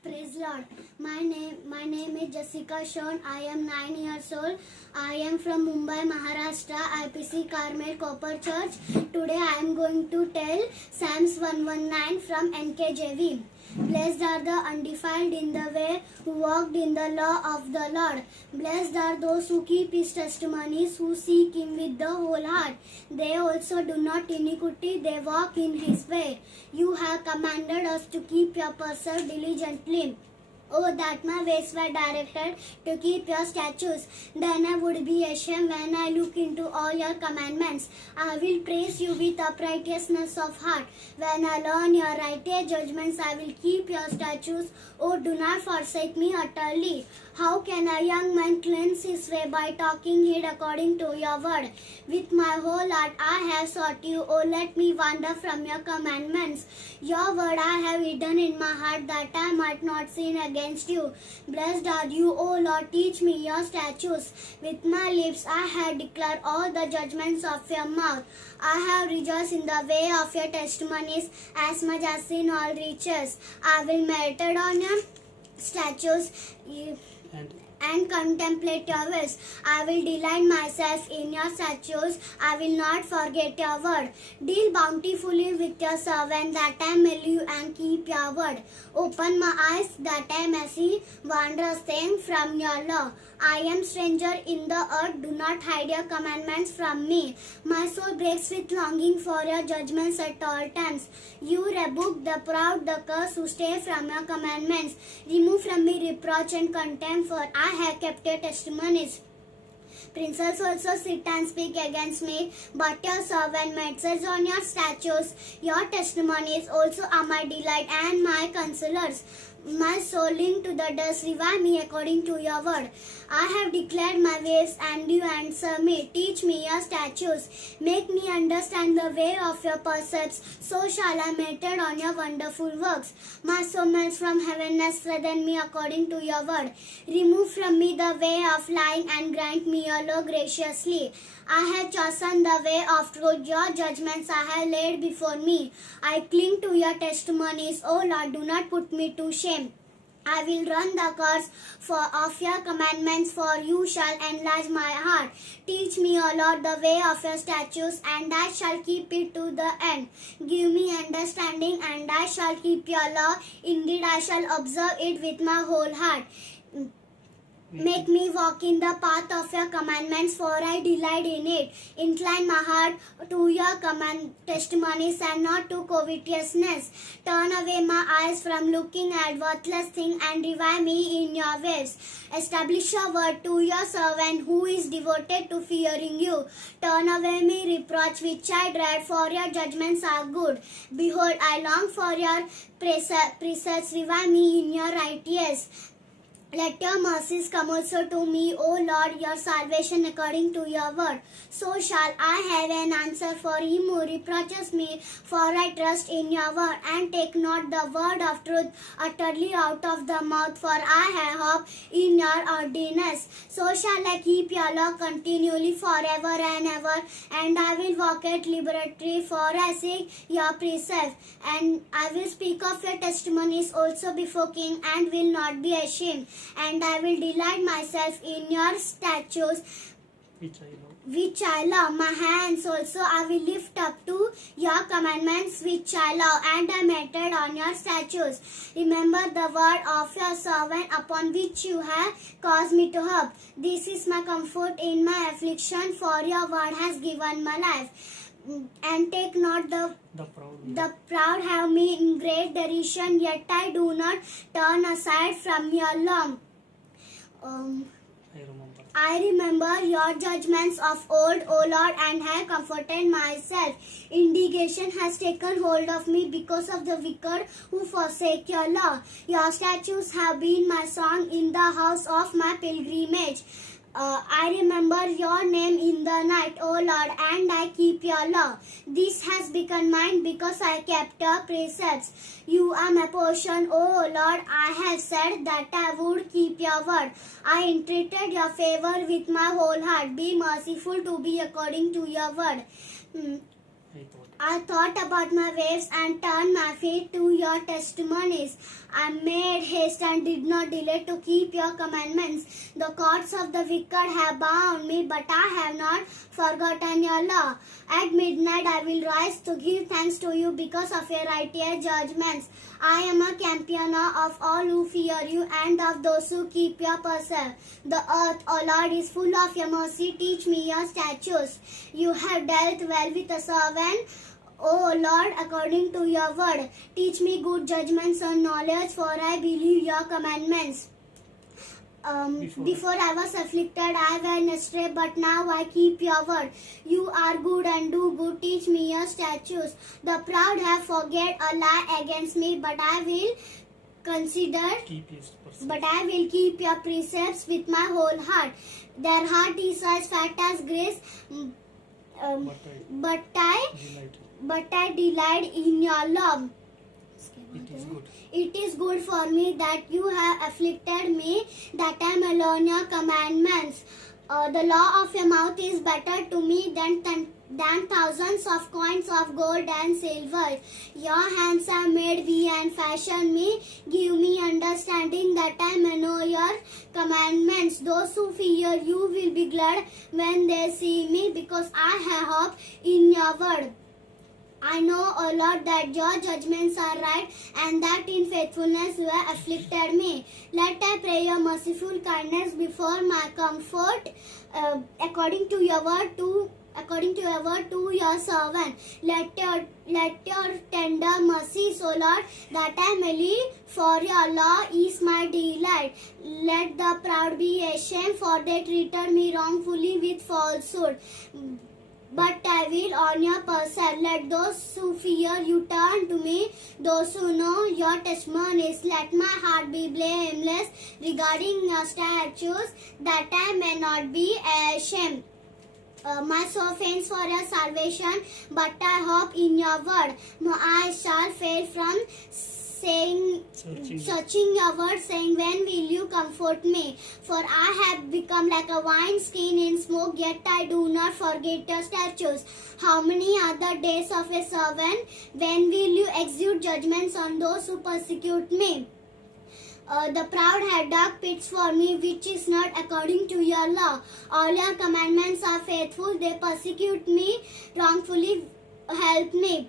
Praise Lord. My name is Jessica Sean. I am 9 years old. I am from Mumbai, Maharashtra, IPC Carmel Copper Church. Today I am going to tell Psalms 119 from NKJV. Blessed are the undefiled in the way, who walked in the law of the Lord. Blessed are those who keep his testimonies, who seek him with the whole heart. They also do not iniquity, they walk in his way. You have commanded us to keep your precepts diligently. Oh, that my ways were directed to keep your statutes. Then I would be ashamed when I look into all your commandments. I will praise you with uprightness of heart. When I learn your righteous judgments, I will keep your statutes. Oh, do not forsake me utterly. How can a young man cleanse his way? By talking it according to your word. With my whole heart I have sought you. Oh, let me wander from your commandments. Your word I have hidden in my heart, that I might not sin against you. Blessed are you, O Lord, teach me your statutes. With my lips I have declared all the judgments of your mouth. I have rejoiced in the way of your testimonies as much as in all riches. I will meditate on your statutes and contemplate your ways. I will delight myself in your statutes. I will not forget your word. Deal bountifully with your servant, that I may live and keep your word. Open my eyes, that I may see wondrous things from your law. I am stranger in the earth. Do not hide your commandments from me. My soul breaks with longing for your judgments at all times. You rebuke the proud, the curse who stay from your commandments. Remove from me reproach and contempt, for I have kept your testimonies. Princes also sit and speak against me, but your servant meditates on your statutes. Your testimonies also are my delight and my consolers. My soul linked to the dust, revive me according to your word. I have declared my ways, and you answer me. Teach me your statutes. Make me understand the way of your precepts. So shall I meditate on your wonderful works. My soul melts from heaviness, strengthen me according to your word. Remove from me the way of lying, and grant me your law graciously. I have chosen the way of truth. Your judgments I have laid before me. I cling to your testimonies. O Lord, do not put me to shame. I will run the course of your commandments, for you shall enlarge my heart. Teach me, O Lord, the way of your statutes, and I shall keep it to the end. Give me understanding, and I shall keep your law. Indeed, I shall observe it with my whole heart. Make me walk in the path of your commandments, for I delight in it. Incline my heart to your testimonies, and not to covetousness. Turn away my eyes from looking at worthless things, and revive me in your ways. Establish your word to your servant, who is devoted to fearing you. Turn away me reproach which I dread, for your judgments are good. Behold, I long for your precepts. Revive me in your righteousness. Let your mercies come also to me, O Lord, your salvation according to your word. So shall I have an answer for him who reproaches me, for I trust in your word, and take not the word of truth utterly out of the mouth, for I have hope in your ordinance. So shall I keep your law continually forever and ever, and I will walk at liberty, for I seek your precepts. And I will speak of your testimonies also before king, and will not be ashamed. And I will delight myself in your statutes, which I love. My hands also I will lift up to your commandments, which I love, and I meditate on your statutes. Remember the word of your servant, upon which you have caused me to hope. This is my comfort in my affliction, for your word has given my life. And take not the proud have me in great derision, yet I do not turn aside from your law. I remember your judgments of old, O Lord, and have comforted myself. Indignation has taken hold of me because of the wicked who forsake your law. Your statutes have been my song in the house of my pilgrimage. I remember your name in the night, O Lord, and I keep your law. This has become mine because I kept your precepts. You are my portion, O Lord. I have said that I would keep your word. I entreated your favor with my whole heart. Be merciful to me according to your word. I thought about my ways and turned my feet to your testimonies. I made haste and did not delay to keep your commandments. The cords of the wicked have bound me, but I have not forgotten your law. At midnight I will rise to give thanks to you because of your righteous judgments. I am a campaigner of all who fear you and of those who keep your preserve. The earth, O Lord, is full of your mercy. Teach me your statutes. You have dealt well with a servant, O Lord, according to your word. Teach me good judgments and knowledge, for I believe your commandments. Before I was afflicted, I went astray, but now I keep your word. You are good and do good. Teach me your statutes. The proud have forget a lie against me, but I will consider. But I will keep your precepts with my whole heart. Their heart is as fat as grace, but I delight in your love. It is good for me that you have afflicted me, that I may learn your commandments. The law of your mouth is better to me than thousands of coins of gold and silver. Your hands have made me and fashioned me. Give me understanding that I may know your commandments. Those who fear you will be glad when they see me, because I have hope in your word. I know, O Lord, that your judgments are right, and that in faithfulness you have afflicted me. Let I pray your merciful kindness before my comfort, according to your word to your servant. Let your tender mercies, O Lord, that I may live, for your law is my delight. Let the proud be ashamed, for they treated me wrongfully with falsehood. But I will on your preserve. Let those who fear you turn to me, those who know your testimonies. Let my heart be blameless regarding your statutes, that I may not be ashamed. My soul faints for your salvation, but I hope in your word. My eyes shall fail from searching your word, saying, when will you comfort me? For I have become like a wineskin in smoke, yet I do not forget your statutes. How many are the days of a servant? When will you execute judgments on those who persecute me? The proud have dug pits for me, which is not according to your law. All your commandments are faithful. They persecute me wrongfully. Help me.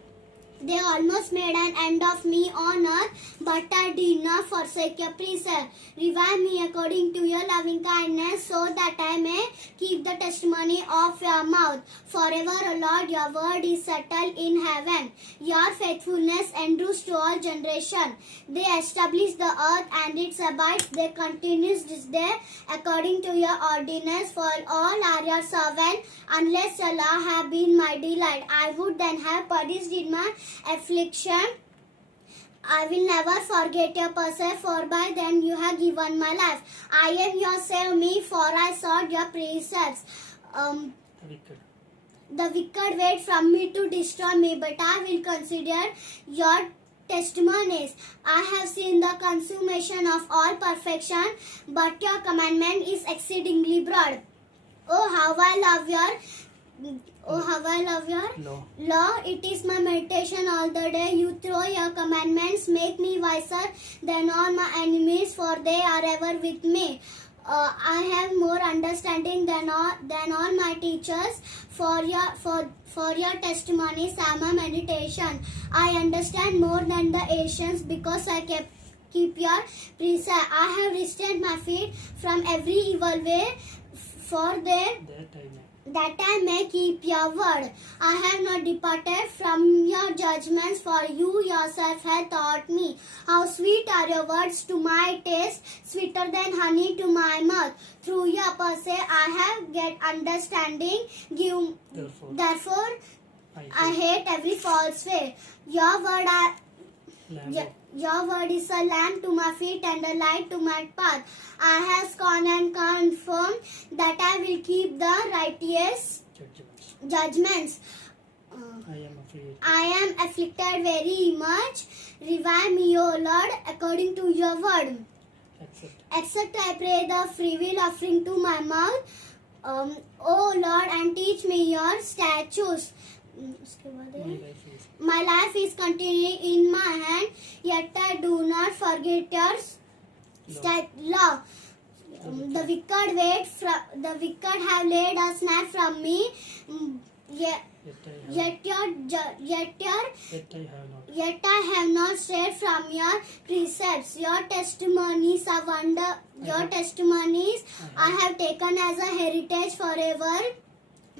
They almost made an end of me on earth, but I did not forsake your precept. Revive me according to your loving kindness, so that I may keep the testimony of your mouth. Forever, O Lord, your word is settled in heaven. Your faithfulness endures to all generations. They establish the earth and its abides. They continue this day according to your ordinance. For all are your servants, unless your law have been my delight. I would then have perished in my affliction. I will never forget your precepts, for by them you have given my life. I am your save me, for I sought your precepts. The wicked wait from me to destroy me, but I will consider your testimonies. I have seen the consummation of all perfection, but your commandment is exceedingly broad. Oh, how I love your law. It is my meditation all the day. You through your commandments make me wiser than all my enemies, for they are ever with me. I have more understanding than all my teachers. For your testimonies are my meditation. I understand more than the Asians, because I keep your precepts. I have restrained my feet from every evil way, for that I may keep your word. I have not departed from your judgments, for you yourself have taught me. How sweet are your words to my taste, sweeter than honey to my mouth. Through your precepts I have get understanding. Therefore I hate every false way. Your word is a lamp to my feet and a light to my path. I have scorned and confirmed that I will keep the righteous judgments. I am afflicted very much. Revive me, O Lord, according to your word. Accept, I pray, the freewill offering to my mouth, O Lord, and teach me your statutes. उसके बाद my life is continuing in my hand, yet I do not forget your law. The wicked have laid a snare from me. Yet I have not strayed from your precepts. Your testimonies are wonder. Your testimonies I have taken as a heritage forever,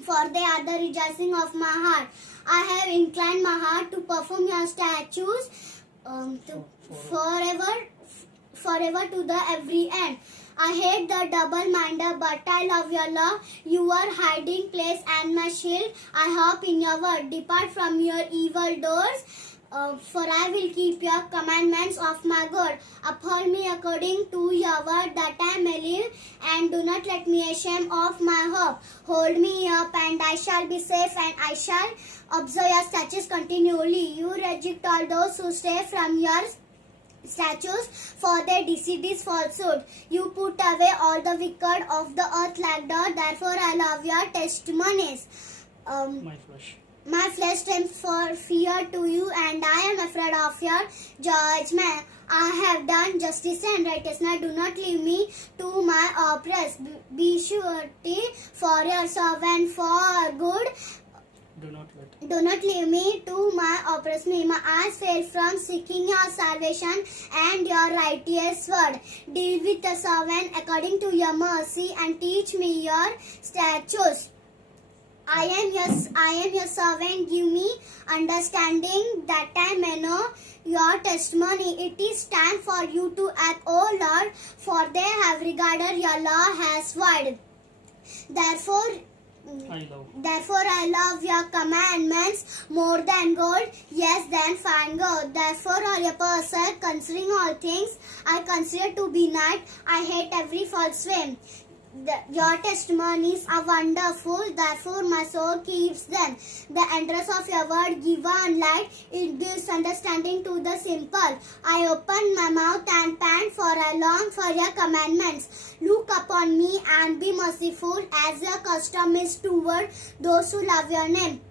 for they are the rejoicing of my heart. I have inclined my heart to perform your statutes, forever to the every end. I hate the double-minded, but I love your law. You are hiding place and my shield. I hope in your word. Depart from your evil doors, for I will keep your commandments of my God. Uphold me according to your word, that I may live, and do not let me ashamed of my hope. Hold me up, and I shall be safe, and I shall observe your statutes continually. You reject all those who stray from your statutes, for their deceit is falsehood. You put away all the wicked of the earth like dirt. Therefore I love your testimonies. My flesh trembles for fear to you, and I am afraid of your judgment. I have done justice and righteousness. Do not leave me to my oppressed. Be surety for your servant for good. Do not leave me to my oppress me. My eyes fail from seeking your salvation and your righteous word. Deal with the servant according to your mercy, and teach me your statutes. I am your servant. Give me understanding, that I may know your testimony. It is time for you to act, O Lord, for they have regarded your law as wide. Therefore I love your commandments more than gold, yes, than fine gold. Therefore all your person, considering all things, I consider to be night. I hate every false way. Your testimonies are wonderful, therefore my soul keeps them. The entrance of your word give on light, it gives understanding to the simple. I open my mouth and pant, for I long for your commandments. Look upon me and be merciful, as your custom is toward those who love your name.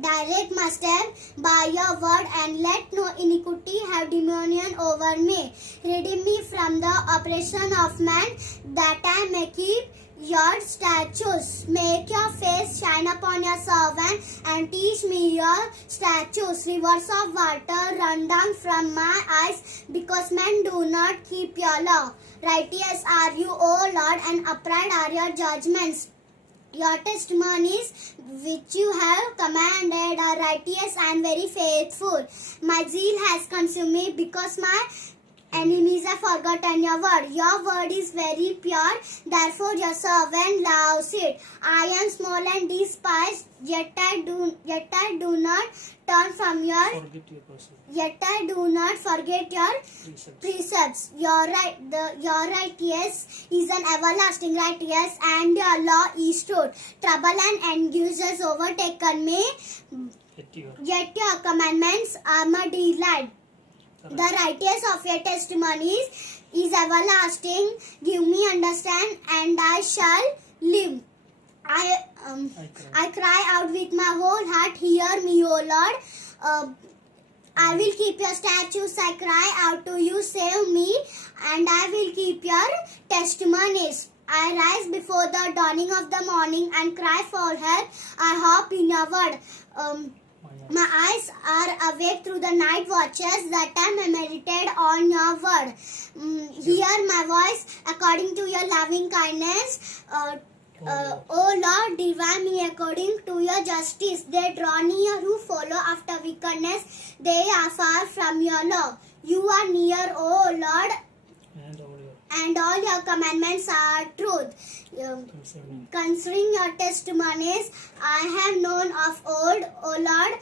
Direct my step by your word, and let no iniquity have dominion over me. Redeem me from the oppression of man, that I may keep your statutes. Make your face shine upon your servant, and teach me your statutes. Rivers of water run down from my eyes, because men do not keep your law. Righteous are you, O Lord, and upright are your judgments. Your testimonies which you have commanded are righteous and very faithful. My zeal has consumed me, because my enemies have forgotten your word. Your word is very pure, therefore your servant loves it. I am small and despised, yet I do not turn from your Yet I do not forget your precepts. Your righteous is an everlasting righteous, and your law is truth. Trouble and anguish has overtaken me, yet your commandments are my delight. The righteous of your testimonies is everlasting. Give me understand, and I shall live. I cry out with my whole heart. Hear me, O Lord. I will keep your statutes. I cry out to you. Save me, and I will keep your testimonies. I rise before the dawning of the morning and cry for help. I hope in your word. My eyes are awake through the night watches, that I may meditate on your word. Hear my voice according to your loving kindness. O Lord, deliver me according to your justice. They draw near who follow after wickedness. They are far from your law. You are near, O Lord, and all your commandments are truth. Concerning your testimonies, I have known of old, O Lord,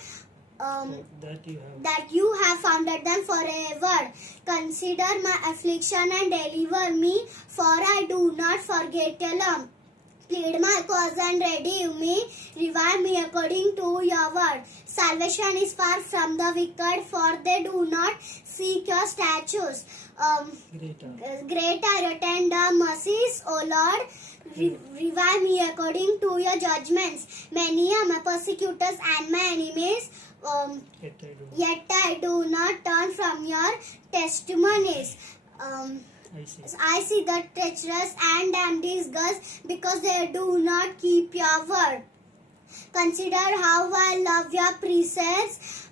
that you have founded them forever. Consider my affliction and deliver me, for I do not forget your law. Plead my cause and redeem me. Revive me according to your word. Salvation is far from the wicked, for they do not seek your statutes. Great are your tender mercies, O Lord. Revive me according to your judgments. Many are my persecutors and my enemies. Yet I do not turn from your testimonies. I see the treacherous and am disgusted because they do not keep your word. Consider how I love your precepts.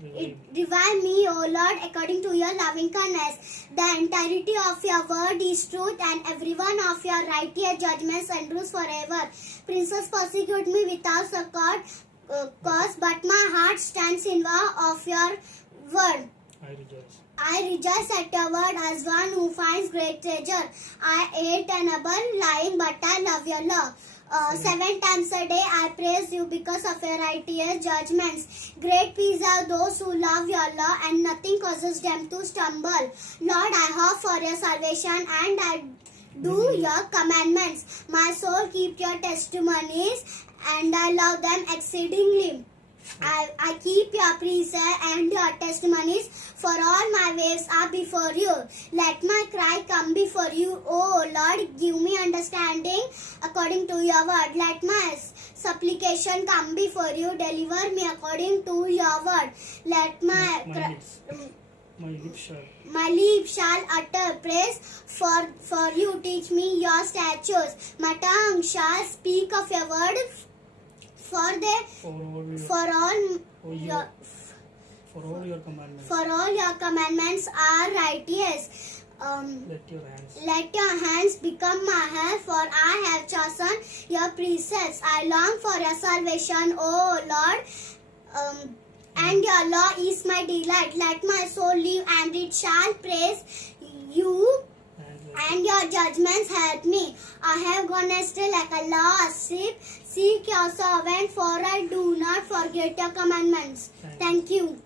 Revive me, O Lord, according to your loving kindness. The entirety of your word is truth, and every one of your righteous judgments endures forever. Princes persecute me without cause, but my heart stands in awe of your word. I rejoice at your word as one who finds great treasure. I ate and abhor lying, but I love your law. 7 times a day I praise you because of your righteous judgments. Great peace are those who love your law, and nothing causes them to stumble. Lord, I hope for your salvation, and I do your commandments. My soul keeps your testimonies, and I love them exceedingly. I keep your precepts and your testimonies, for all my ways are before you. Let my cry come before you, O Lord. Give me understanding according to your word. Let my supplication come before you. Deliver me according to your word. Let my lips shall utter praise for you. Teach me your statutes. My tongue shall speak of your word. For all your commandments are righteous. Let your hands become my help, for I have chosen your precepts. I long for your salvation, O Lord, and your law is my delight. Let my soul live, and it shall praise you, and your judgments help me. I have gone astray like a lost sheep. Seek your servant, for I do not forget your commandments. Thank you.